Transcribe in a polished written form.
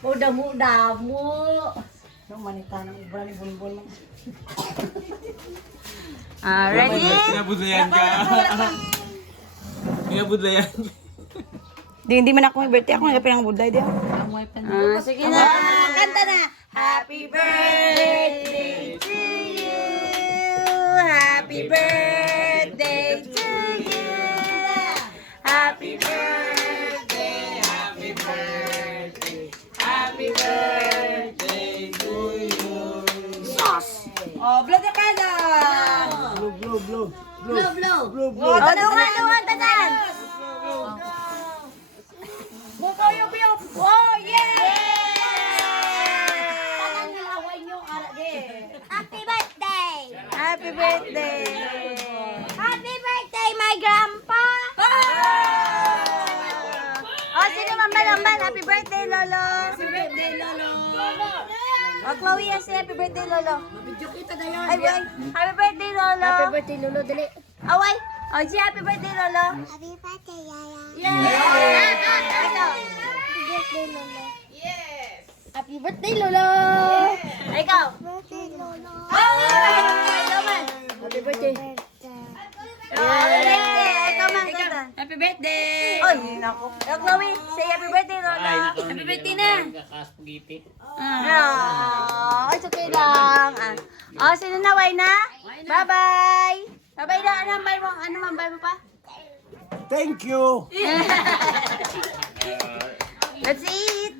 Muda-muda mo. Nung manita ng ubra ni Bulbul. Ready? Pinabudlayan ka. Pinabudlayan. Hindi man ako may birthday. Ako nga pinangbudlay din. Sige na. Kanta na. Happy birthday to you. Happy birthday to you. Happy birthday. Happy birthday. Happy birthday to you. Sauce. Oh, blow the candle. Blow. Blow. Oh, dungan, tanan. Buko yung biyo. Oh, yeah! Tanang nilaway nyo, arage. Happy birthday! Happy birthday. Happy birthday, my grandpa! Oh, sino mambal? Happy birthday, Lolo. Happy birthday, Lolo. Oh, Chloe, yes, happy birthday, Lolo. Video kita na yun. Ay, wait. Happy birthday, Lolo. Happy birthday, Lolo. Dali. Away. Oh, si happy birthday, Lolo. Happy birthday, Yaya! Ikaw. Happy birthday, Lolo! Happy birthday, Lolo. Ikaw. Birthday, Lolo! Ikaw man. Happy birthday. Oh, birthday. Ikaw man, kanta. Happy birthday. Oy, naku. Oh, Chloe, say happy birthday, Lolo. Happy birthday na. Oh, it's okay lang. Oh, sino na? Why na? Bye-bye. Bye-bye na. Ano mambay mo pa? Thank you. Let's eat.